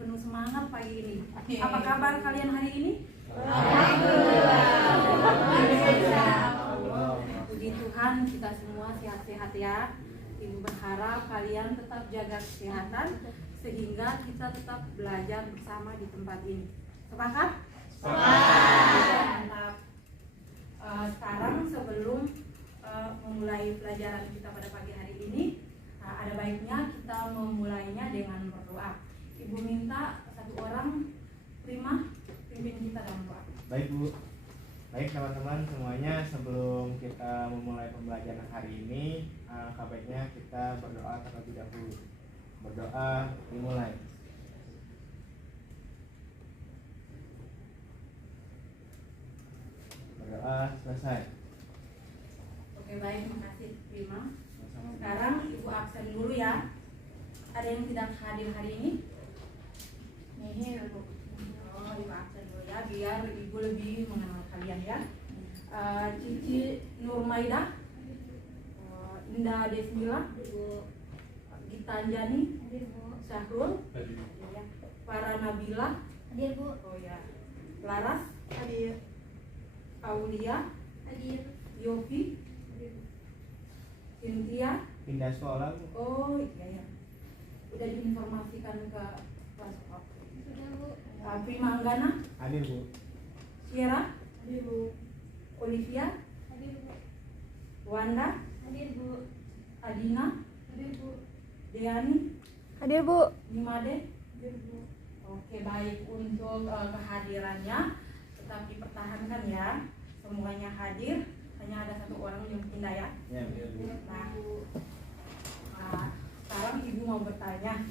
penuh semangat pagi ini. Apa kabar kalian hari ini? Puji Tuhan, kita semua sehat-sehat ya. Ibu berharap kalian tetap jaga kesehatan sehingga kita tetap belajar bersama di tempat ini. Sepakat? Mantap. Sekarang sebelum memulai pelajaran kita pada pagi hari ini, ada baiknya kita memulainya dengan berdoa. Ibu minta satu orang pimpin kita dalam doa. Baik Bu. Baik teman-teman semuanya, sebelum kita memulai pembelajaran hari ini, kabarnya kita berdoa terlebih dahulu. Berdoa dimulai. Berdoa selesai. Oke, baik, makasih Bima. Sekarang Ibu absen dulu ya. Ada yang tidak hadir hari ini? Nihil Bu. Oh, Ibu absen dulu ya, biar Ibu lebih mengenal kalian ya. Cici Nurmaida, Indah Desmila, Gita Anjani, Syahrul, ya. Para Nabila, Hadir Bu. oh ya, Laras, Hadir. Aulia, Hadir. Yofi, Cynthia. Pindah sekolah Bu. Oh iya ya, udah diinformasikan ke kelas sekolah. Sudah Bu. Prima Anggana, Hadir Bu. Sierra, Hadir Bu. Olivia, Hadir Bu. Wanda, Hadir Bu. Adina, Hadir Bu. Deani, Hadir Bu. Nimade. Hadir Bu. Oke, baik, untuk kehadirannya tetap dipertahankan ya. Semuanya hadir, hanya ada satu orang yang pindah ya. Ya, Bu. Nah, sekarang Ibu mau bertanya,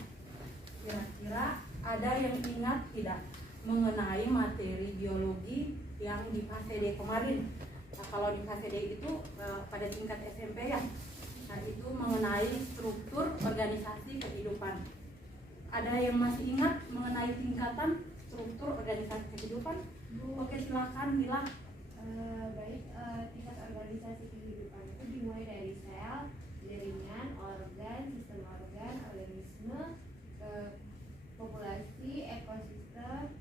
kira-kira ada yang ingat tidak mengenai materi biologi yang di fase D kemarin? Nah, kalau di fase D itu pada tingkat SMP ya. Nah, itu mengenai struktur organisasi kehidupan. Ada yang masih ingat mengenai tingkatan struktur organisasi kehidupan? Oke, silakan Mila. Baik, tingkat organisasi kehidupan itu dimulai dari sel, jaringan, organ, sistem organ, organisme, populasi, ekosistem,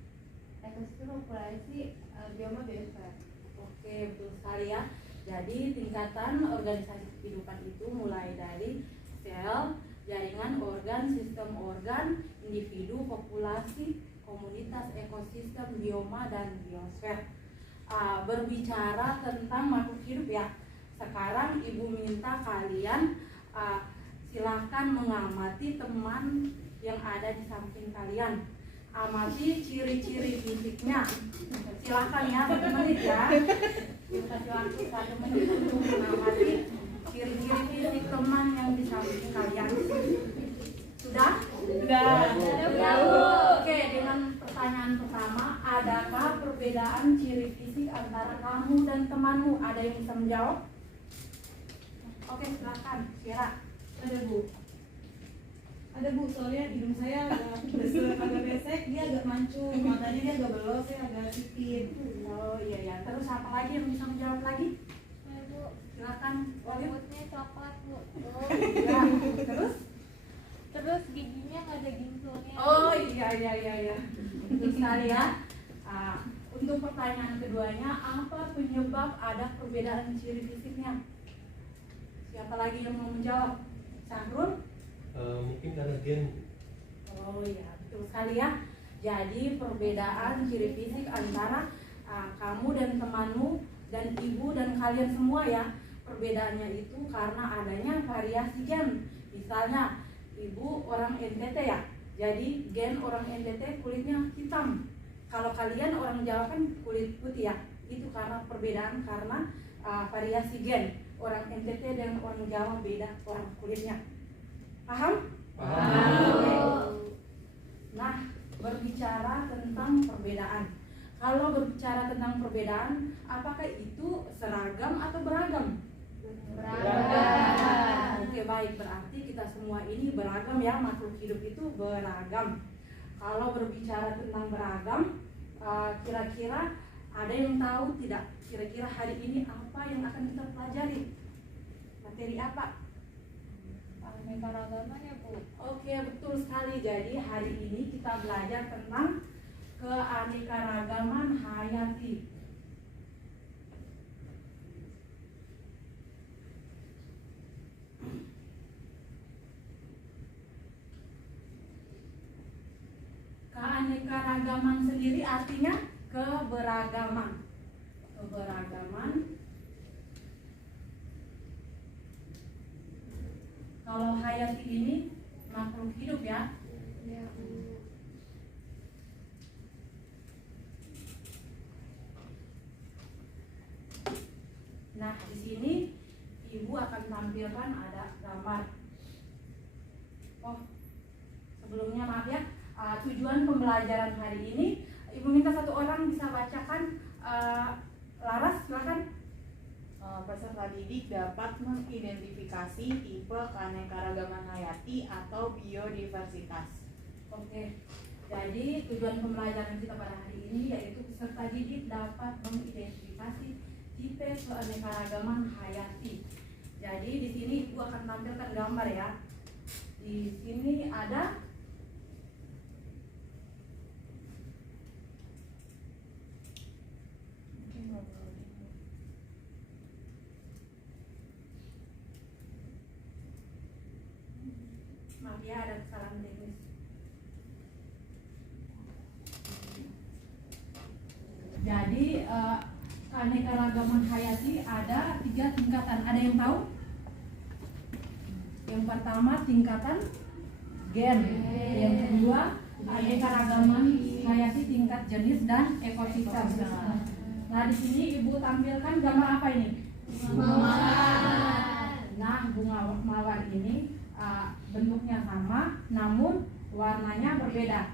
populasi, bioma, biosfer. Oke, betul sekali ya. Jadi tingkatan organisasi kehidupan itu mulai dari sel, jaringan, organ, sistem organ, individu, populasi, komunitas, ekosistem, bioma, dan biosfer. Berbicara tentang makhluk hidup ya. Sekarang Ibu minta kalian silahkan mengamati teman yang ada di samping kalian. Amati ciri-ciri fisiknya. Silahkan ya, 1 menit ya. Kita waktu 1 menit untuk mengamati ciri-ciri fisik teman yang di samping kalian. Sudah? Sudah. Oke, dengan pertanyaan pertama, adakah perbedaan ciri fisik antara kamu dan temanmu? Ada yang bisa menjawab? Oke, silakan, Kira. Ada Bu. Ada Bu, soalnya hidung saya agak besek, dia agak mancung, matanya dia agak belok, saya agak sipit. Oh iya ya. Terus apa lagi yang bisa menjawab lagi? Ya Bu. Silakan. Rambutnya coklat Bu. Ya. Terus giginya nggak ada gingsulnya. Oh iya. Betul sekali ya. Untuk pertanyaan keduanya, apa penyebab ada perbedaan ciri fisiknya? Siapa lagi yang mau menjawab? Syahrul? Mungkin karena gen. Oh iya, betul sekali ya. Jadi perbedaan ciri fisik antara kamu dan temanmu dan ibu dan kalian semua ya. Perbedaannya itu karena adanya variasi gen. Misalnya ibu orang NTT ya. Jadi gen orang NTT kulitnya hitam. Kalau kalian orang Jawa kan kulit putih ya. Itu karena perbedaan karena variasi gen. Orang NTT dan orang Jawa beda warna kulitnya. Paham? Paham. Nah, berbicara tentang perbedaan. Kalau berbicara tentang perbedaan, apakah itu seragam atau beragam? Beragam. Oke, baik, berarti kita semua ini beragam ya, makhluk hidup itu beragam. Kalau berbicara tentang beragam, kira-kira ada yang tahu tidak? Kira-kira hari ini apa yang akan kita pelajari? Materi apa? keanekaragaman ya Bu. Oke, betul sekali. Jadi hari ini kita belajar tentang keanekaragaman hayati. Keanekaragaman sendiri artinya keberagaman. Keberagaman. Kalau hayati ini makhluk hidup ya. Ya Bu. Nah, di sini Ibu akan tampilkan ada gambar. Oh, sebelumnya maaf ya. Tujuan pembelajaran hari ini, Ibu minta satu orang bisa bacakan. Laras, silakan. Peserta didik dapat mengidentifikasi tipe keanekaragaman hayati atau biodiversitas. Oke. Jadi tujuan pembelajaran kita pada hari ini yaitu peserta didik dapat mengidentifikasi tipe keanekaragaman hayati. Jadi di sini Ibu akan tampilkan gambar ya. Di sini ada maaf ya, ada kesalahan teknis. Jadi keanekaragaman hayati ada 3 tingkatan. Ada yang tahu? Yang pertama tingkatan gen. Yang kedua keanekaragaman hayati tingkat jenis dan ekosistem. Nah di sini Ibu tampilkan gambar apa ini? Nah bunga mawar ini bentuknya sama, namun warnanya berbeda.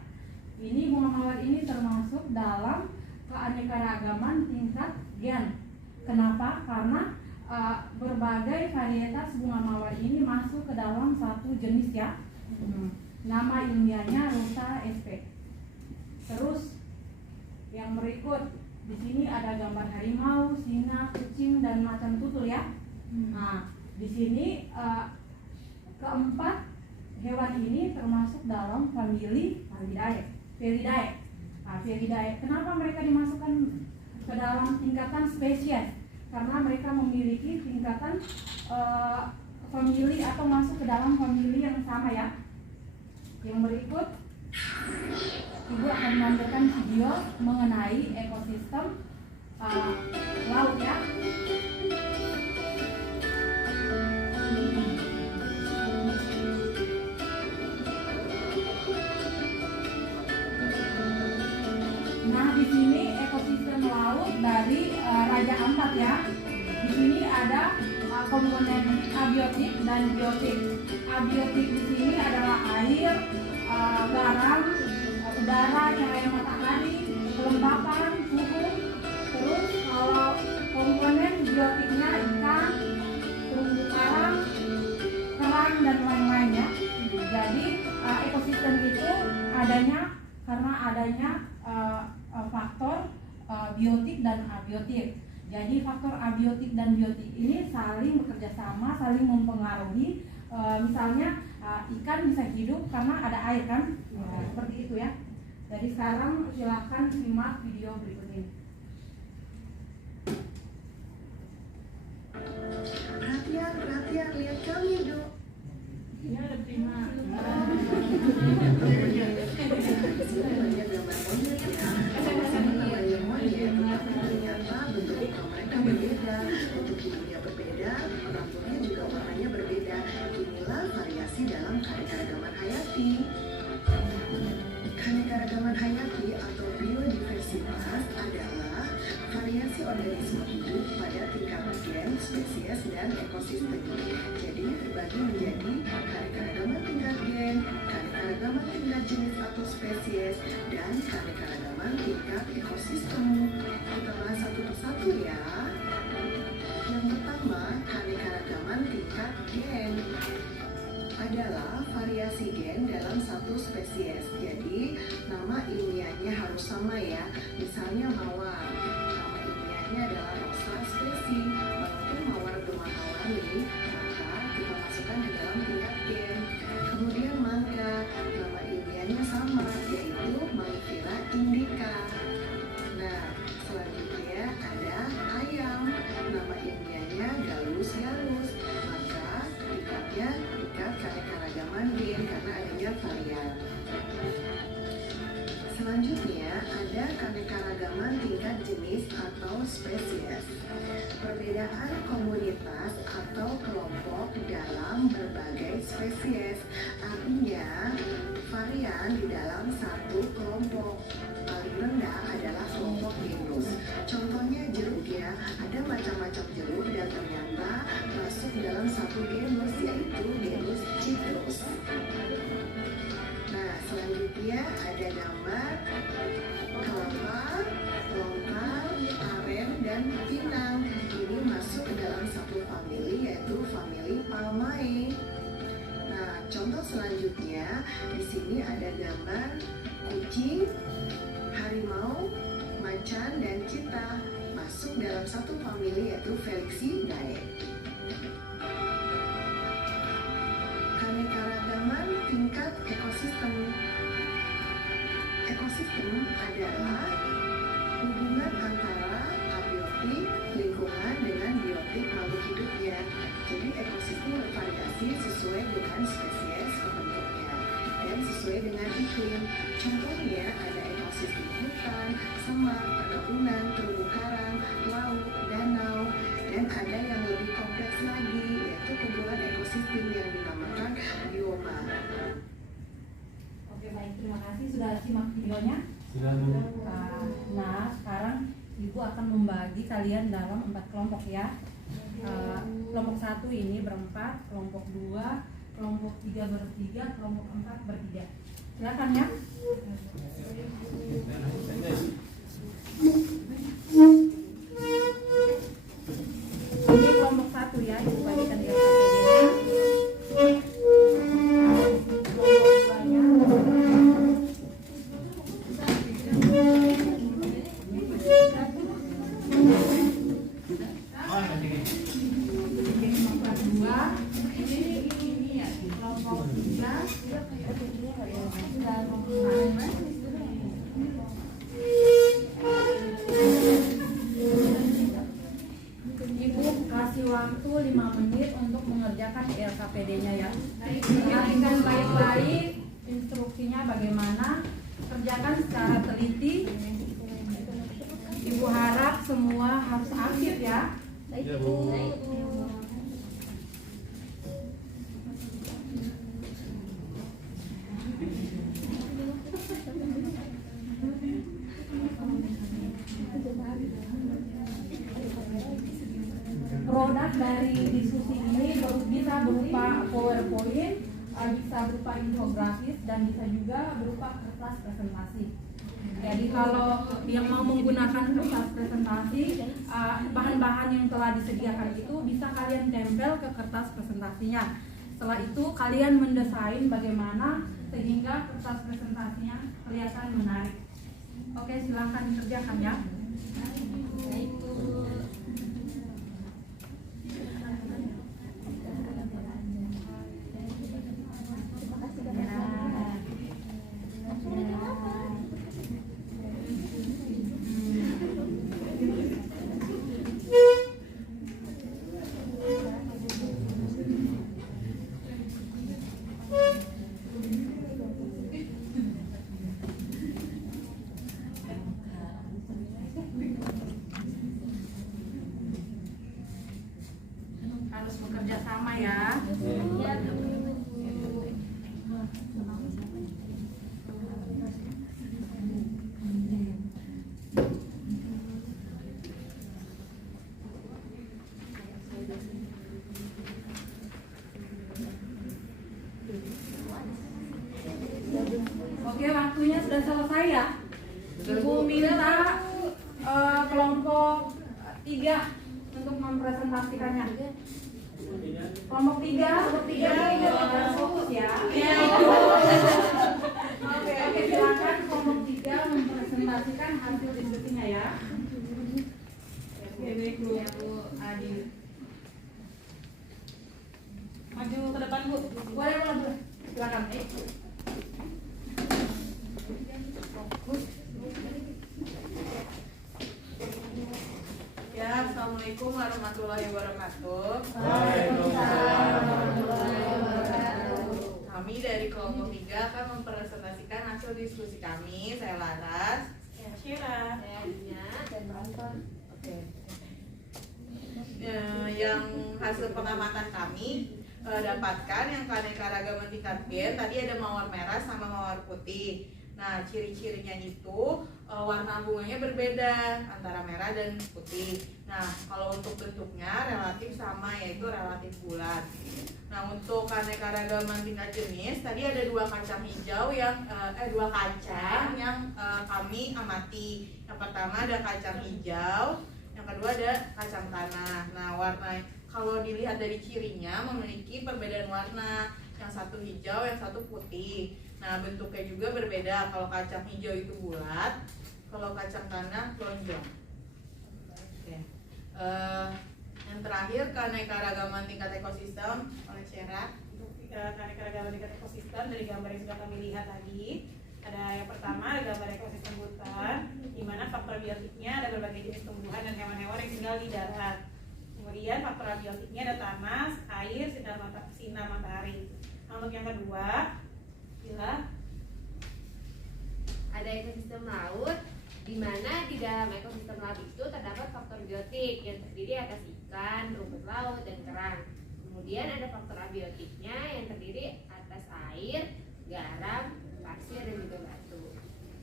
Ini bunga mawar ini termasuk dalam keanekaragaman tingkat gen. Kenapa? Karena berbagai varietas bunga mawar ini masuk ke dalam satu jenis ya. Nama ilmiahnya Rosa sp. Terus yang berikut di sini ada gambar harimau, singa, kucing dan macan tutul ya. Nah di sini keempat hewan ini termasuk dalam famili Felidae. Felidae. Kenapa mereka dimasukkan ke dalam tingkatan spesies? Karena mereka memiliki tingkatan famili atau masuk ke dalam famili yang sama ya. Yang berikut Ibu akan menampilkan video mengenai ekosistem laut ya. Nah, di sini ekosistem laut dari Raja Ampat ya. Di sini ada komponen abiotik dan biotik. Abiotik di sini adalah air, garam, udara, cahaya matahari, kelembapan, suhu. Terus kalau komponen biotiknya ikan, terumbu karang, kerang dan lain-lainnya. Jadi ekosistem itu adanya karena adanya faktor biotik dan abiotik. Jadi faktor abiotik dan biotik ini saling bekerja sama, saling mempengaruhi. Misalnya ikan bisa hidup karena ada air kan, seperti itu ya. Jadi sekarang silahkan simak video berikut ini. Perhatian, lihat kami dong. Ini ada prima. Banyak gambar monyet ya. Gambar monyet ternyata bentuk muka mereka berbeda, untuk hidungnya berbeda, rambutnya juga warnanya berbeda. Inilah variasi dalam keanekaragaman hayati. Keanekaragaman hayati atau biodiversitas adalah variasi organisme hidup pada tingkat gen, spesies, dan ekosistem. Jadi terbagi menjadi keanekaragaman tingkat gen, keanekaragaman tingkat jenis atau spesies, dan keanekaragaman tingkat ekosistem. Kita bahas satu persatu ya. Yang pertama, keanekaragaman tingkat gen adalah variasi gen dalam satu spesies. Jadi nama ilmiahnya harus sama ya. Misalnya mawar, nama ilmiahnya adalah Rosa specie. Walaupun mawar berwarna-warni, maka kita masukkan ke dalam tingkat gen. Selanjutnya ada keanekaragaman tingkat jenis atau spesies. Perbedaan komunitas atau kelompok dalam berbagai spesies, artinya varian di dalam satu kelompok. Paling rendah adalah kelompok genus. Contohnya jeruk ya, ada macam-macam jeruk dan ternyata masuk dalam satu genus, yaitu genus Citrus. Nah, selanjutnya ada gambar kelapa, lontar, aren, dan pinang. Ini masuk ke dalam satu famili, yaitu famili Palmae. Nah, contoh selanjutnya di sini ada gambar kucing, harimau, macan, dan cita. Masuk dalam satu famili, yaitu Felixidae. Keanekaragaman tingkat ekosistem. Ekosistem adalah hubungan antara abiotik lingkungan dengan biotik makhluk hidupnya. Jadi ekosistem bervariasi sesuai dengan spesies pembentuknya dan sesuai dengan iklim. Contohnya ada ekosistem hutan, semak, perkebunan, terumbu karang, laut, danau, dan ada yang lebih kompleks lagi, yaitu kumpulan ekosistem yang dinamakan bioma. Oke baik, terima kasih sudah simak videonya. Sudah Bu. Nah sekarang Ibu akan membagi kalian dalam 4 kelompok ya. Kelompok 1 ini berempat, kelompok 2, kelompok 3 bertiga, kelompok 4 bertiga. Silakan ya. Ini kelompok 1 ya, Ibu bagikan di LKPD-nya. Kelompok 2-nya. Ibu kasih waktu 5 menit untuk mengerjakan LKPD-nya ya. Perhatikan baik-baik instruksinya bagaimana, kerjakan secara teliti. Ibu harap semua harus aktif ya. Iya Bu. Produk dari diskusi ini bisa berupa PowerPoint, bisa berupa infografis, dan bisa juga berupa kertas presentasi. Jadi kalau yang mau menggunakan kertas presentasi, bahan-bahan yang telah disediakan itu bisa kalian tempel ke kertas presentasinya. Setelah itu kalian mendesain bagaimana sehingga kertas presentasinya kelihatan menarik. Oke, silahkan dikerjakan ya. Harus bekerja sama ya. Oke, waktunya sudah selesai ya. Ibu minta kelompok 3 untuk mempresentasikannya. Kelompok 3 fokus ya. Oke, silakan kelompok 3 mempresentasikan hasil diskusinya ya. Oke, Bu Adil. Maju ke depan Bu. Boleh. Silakan. Ya, assalamualaikum warahmatullahi wabarakatuh. Waalaikumsalam warahmatullahi wabarakatuh. Kami dari kelompok 3 akan mempresentasikan hasil hasil diskusi kami. Saya Laras. Syira. Saya Ina dan Ronton. Oke. Yang hasil pengamatan kami dapatkan yang keanekaragaman tingkat gen tadi ada mawar merah sama mawar putih. Nah, ciri-cirinya itu warna bunganya berbeda antara merah dan putih. Nah, kalau untuk bentuknya relatif sama, yaitu relatif bulat. Nah, untuk keanekaragaman tingkat jenis tadi ada dua kacang hijau yang dua kacang yang kami amati. Yang pertama ada kacang hijau, yang kedua ada kacang tanah. Nah, warna kalau dilihat dari cirinya memiliki perbedaan warna, yang satu hijau, yang satu putih. Nah, bentuknya juga berbeda. Kalau kacang hijau itu bulat, kalau kacang tanah lonjong. Oke. Yang terakhir keanekaragaman tingkat ekosistem oleh Syera. Untuk keanekaragaman tingkat ekosistem dari gambar yang sudah kami lihat tadi, ada yang pertama ada gambar ekosistem hutan, di mana faktor biotiknya ada berbagai jenis tumbuhan dan hewan-hewan yang tinggal di darat. Kemudian faktor abiotiknya ada tanah, air, sinar matahari. Nah, untuk yang kedua, Ada ekosistem laut, di mana di dalam ekosistem laut itu terdapat faktor biotik yang terdiri atas ikan, rumput laut, dan kerang. Kemudian ada faktor abiotiknya yang terdiri atas air, garam, pasir, dan juga batu.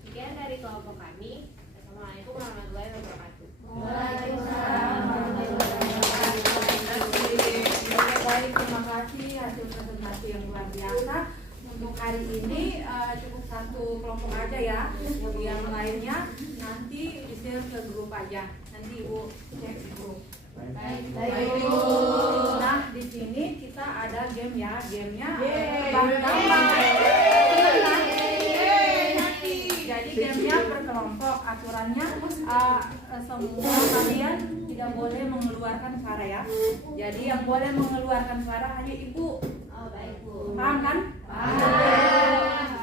Sekian dari kelompok kami. Assalamualaikum warahmatullahi wabarakatuh. Waalaikumsalam warahmatullahi wabarakatuh. Oke, baik, terima kasih hasil presentasi yang luar biasa. Untuk hari ini cukup satu kelompok aja ya. Yang lainnya nanti di-share ke grup aja. Nanti Ibu cek di grup. Baik. Nah, di sini kita ada game ya. Gamenya gambar. Jadi gamenya berkelompok. Aturannya semua kalian tidak boleh mengeluarkan suara ya. Jadi yang boleh mengeluarkan suara hanya Ibu. Oh, baik, Bu. Paham kan?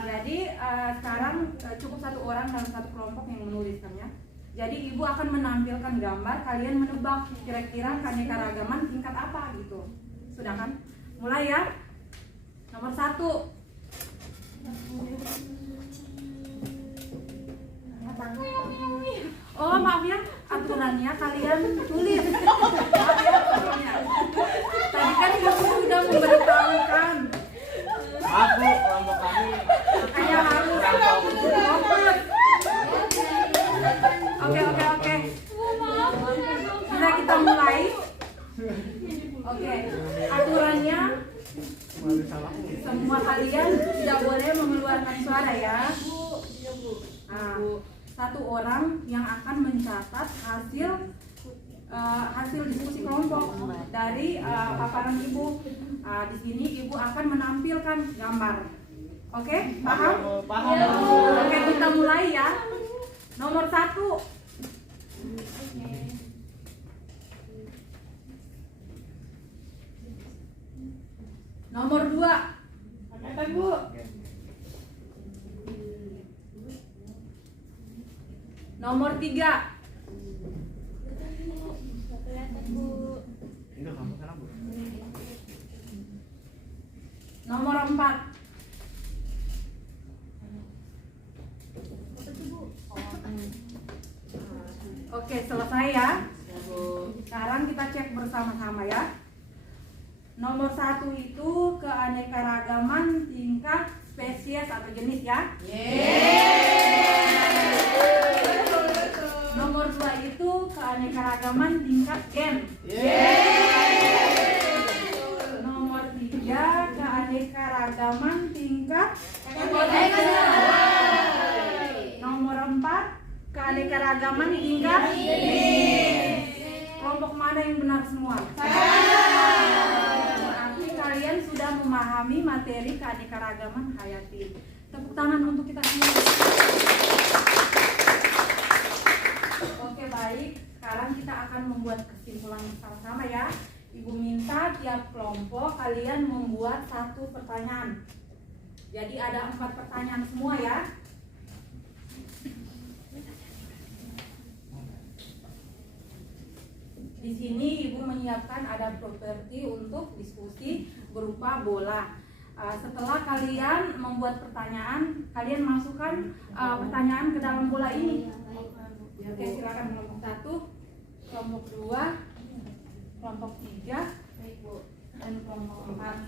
Jadi sekarang cukup satu orang dalam satu kelompok yang menuliskannya. Jadi Ibu akan menampilkan gambar, kalian menebak kira-kira keanekaragaman tingkat apa gitu. Sudah kan? Mulai ya. Nomor 1. Oh, maaf ya, aturannya kalian tulis. Maaf ya, aturannya. Tadi kan Ibu sudah memberitahukan. Maaf Bu, kelompok kami Makanya harus fokus. Oke. Bisa kita mulai? Oke. Aturannya semua kalian tidak boleh mengeluarkan suara ya. Nah, satu orang yang akan mencatat hasil diskusi kelompok dari paparan Ibu. Di sini Ibu akan menampilkan gambar. Oke, paham? Paham. Oke, kita mulai ya. Nomor 1. Nomor 2. Apa Bu? Nomor 3. Itu kamu sana Bu. Nomor 4. Oke, selesai ya. Sekarang kita cek bersama-sama ya. Nomor 1 itu keanekaragaman tingkat spesies atau jenis ya. Nomor 2 itu keanekaragaman tingkat gen. Nomor 3 keanekaragaman tingkat Nomor 4 keanekaragaman tingkat kelompok mana yang benar semua? Berarti kalian sudah memahami materi keanekaragaman hayati. Tepuk tangan untuk kita semua. Oke, baik. Sekarang kita akan membuat kesimpulan bersama-sama ya. Ibu minta tiap kelompok kalian membuat satu pertanyaan. Jadi ada 4 pertanyaan semua ya. Di sini Ibu menyiapkan ada properti untuk diskusi berupa bola. Setelah kalian membuat pertanyaan, kalian masukkan pertanyaan ke dalam bola ini. Oke, silakan kelompok 1, kelompok 2, kelompok 3, dan kelompok 4.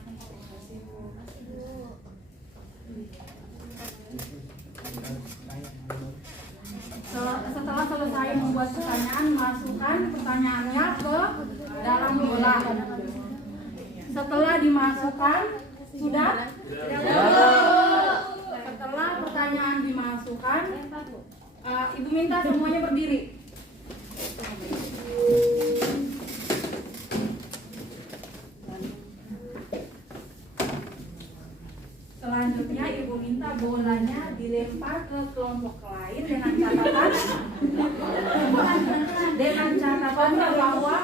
Setelah selesai membuat pertanyaan, masukkan pertanyaannya ke dalam bola. Setelah dimasukkan, sudah? Setelah pertanyaan dimasukkan, Ibu minta semuanya berdiri. Selanjutnya Ibu minta bolanya dilempar ke kelompok lain dengan catatan bahwa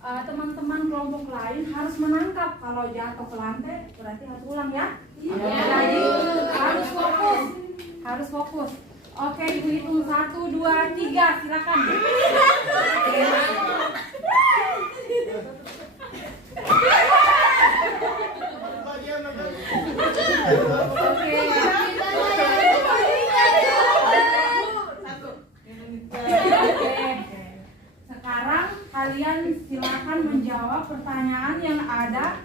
teman-teman kelompok lain harus menangkap. Kalau jatuh ke lantai berarti harus ulang ya. Jadi harus fokus. Oke, Ibu hitung 1, 2, 3, silakan. Oke. Sekarang kalian silakan menjawab pertanyaan yang ada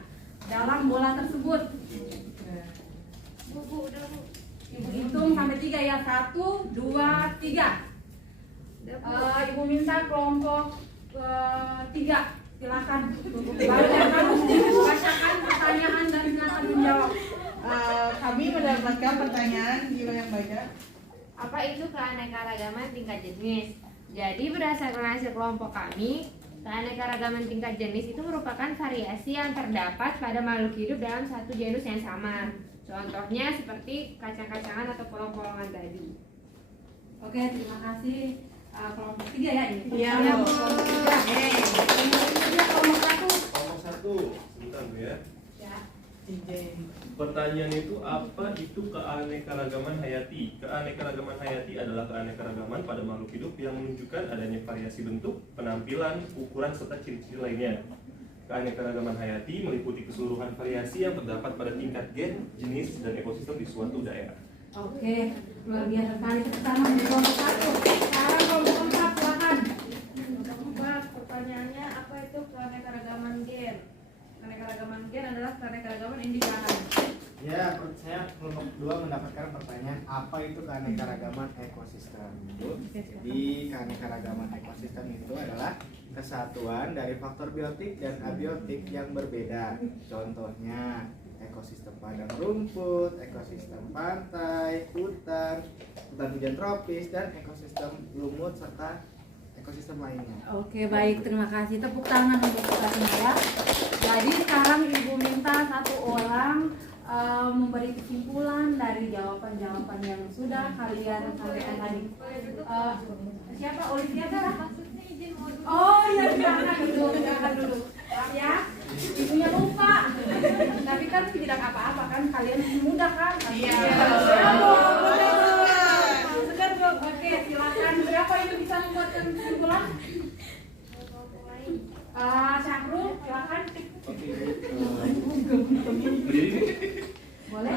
dalam bola tersebut. Ibu hitung sampai 3 ya. 1, 2, 3. Ibu minta kelompok 3. Silakan bacakan pertanyaan dan silakan menjawab. Kami mendapatkan pertanyaan Gila yang baca. Apa itu keanekaragaman tingkat jenis? Jadi berdasarkan hasil kelompok kami, keanekaragaman tingkat jenis itu merupakan variasi yang terdapat pada makhluk hidup dalam satu genus yang sama. Contohnya seperti kacang-kacangan atau polong-polongan tadi. Oke, terima kasih. Kelompok 3 ya ini. Iya, Kelompok 3. Kelompok 1, sebentar Bu ya. Ya. Pertanyaan itu apa itu keanekaragaman hayati? Keanekaragaman hayati adalah keanekaragaman pada makhluk hidup yang menunjukkan adanya variasi bentuk, penampilan, ukuran serta ciri-ciri lainnya. Keanekaragaman hayati meliputi keseluruhan variasi yang terdapat pada tingkat gen, jenis, dan ekosistem di suatu daerah. Oke, luar biasa sekali pertama di kelompok 1. Sekarang kelompok 4, silakan. Pertanyaannya apa itu keanekaragaman gen? Keanekaragaman gen adalah keanekaragaman indikator. Ya, saya kelompok 2 mendapatkan pertanyaan apa itu keanekaragaman ekosistem. Jadi keanekaragaman ekosistem itu adalah kesatuan dari faktor biotik dan abiotik yang berbeda. Contohnya ekosistem padang rumput, ekosistem pantai, hutan hujan tropis, dan ekosistem lumut serta ekosistem lainnya. Oke, baik, terima kasih. Tepuk tangan untuk kita semua. Jadi sekarang Ibu minta satu orang memberi kesimpulan dari jawaban-jawaban yang sudah kalian sampaikan tadi. Siapa? Olivia kah? Oh iya, silakan dulu. Ya, ibunya lupa. Tapi kan tidak apa-apa kan, kalian mudah kan? Iya. Oke, silakan. Siapa yang bisa membuatkan kesimpulan? Syahrul, silakan. Boleh.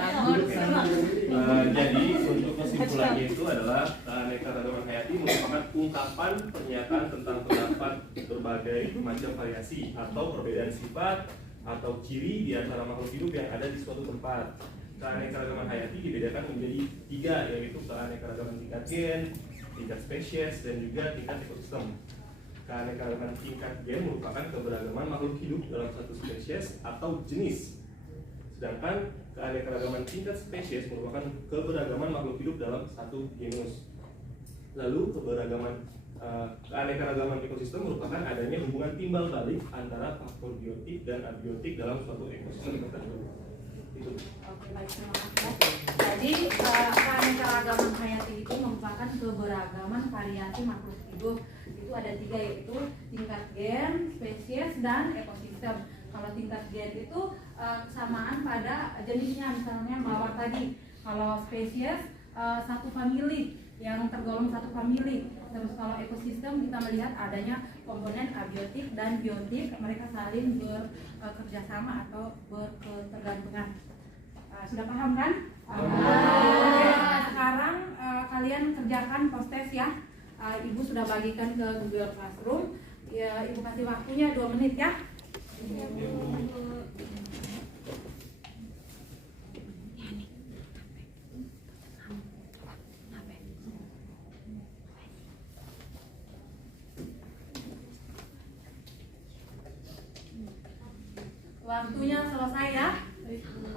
Jadi untuk kesimpulannya itu adalah keanekaragaman hayati merupakan ungkapan pernyataan tentang terdapat berbagai macam variasi atau perbedaan sifat atau ciri di antara makhluk hidup yang ada di suatu tempat. Keanekaragaman hayati dibedakan menjadi 3, yaitu keanekaragaman tingkat gen, tingkat spesies, dan juga tingkat ekosistem. Keanekaragaman tingkat gen merupakan keberagaman makhluk hidup dalam satu spesies atau jenis. Sedangkan keanekaragaman tingkat spesies merupakan keberagaman makhluk hidup dalam satu genus. Lalu keanekaragaman ekosistem merupakan adanya hubungan timbal balik antara faktor biotik dan abiotik dalam suatu ekosistem tertentu. Itu. Oke, baik, terima kasih. Jadi keanekaragaman hayati itu merupakan keberagaman variasi makhluk hidup. Itu ada 3, yaitu tingkat gen, spesies, dan ekosistem. Kalau tingkat gen itu kesamaan pada jenisnya, misalnya mawar tadi. Kalau spesies satu famili, yang tergolong satu famili. Terus kalau ekosistem kita melihat adanya komponen abiotik dan biotik, mereka saling bekerja sama atau berketergantungan. Sudah paham kan? Oke, sekarang kalian kerjakan post-test ya. Ibu sudah bagikan ke Google Classroom. Ya, Ibu kasih waktunya 2 menit ya. Waktunya selesai ya.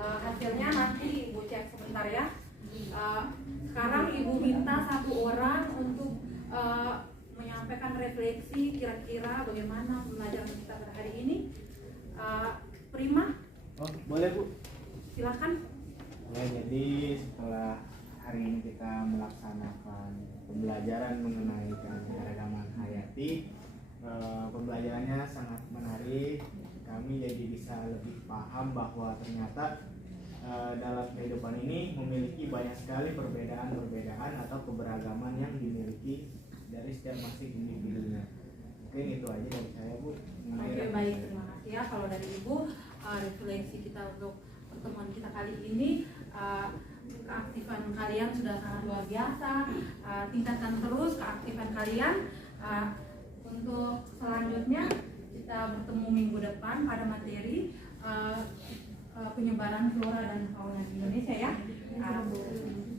Hasilnya nanti Ibu cek sebentar ya. Sekarang Ibu minta 1 orang untuk menyampaikan refleksi kira-kira bagaimana pembelajaran kita pada hari ini. Prima, Oh, boleh Bu. silakan. Ya, jadi setelah hari ini kita melaksanakan pembelajaran mengenai keanekaragaman hayati, pembelajarannya sangat menarik. Kami jadi bisa lebih paham bahwa ternyata dalam kehidupan ini memiliki banyak sekali perbedaan-perbedaan atau keberagaman yang dimiliki dari setiap masing individunya. Mungkin itu aja dari saya Bu. Oke, baik, terima kasih ya. Kalau dari Ibu, refleksi kita untuk pertemuan kita kali ini, keaktifan kalian sudah sangat luar biasa. Tingkatkan terus keaktifan kalian. Untuk selanjutnya kita bertemu minggu depan pada materi penyebaran flora dan fauna di Indonesia ya.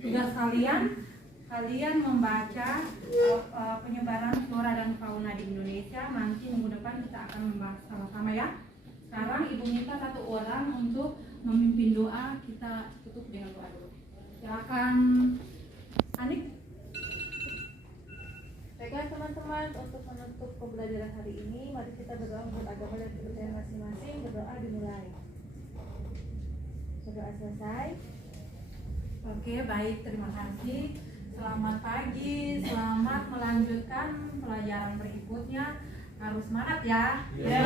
Tugas kalian membaca penyebaran flora dan fauna di Indonesia. Nanti minggu depan kita akan membahas sama-sama ya. Sekarang Ibu minta 1 orang untuk memimpin doa. Kita tutup dengan doa dulu. Silakan Anik. Baiklah teman-teman, untuk menutup pembelajaran hari ini, mari kita berdoa menurut agama dan kepercayaan masing-masing. Berdoa dimulai. Berdoa selesai. Oke, baik, terima kasih. Selamat pagi, selamat melanjutkan pelajaran berikutnya. Harus semangat ya. Ya.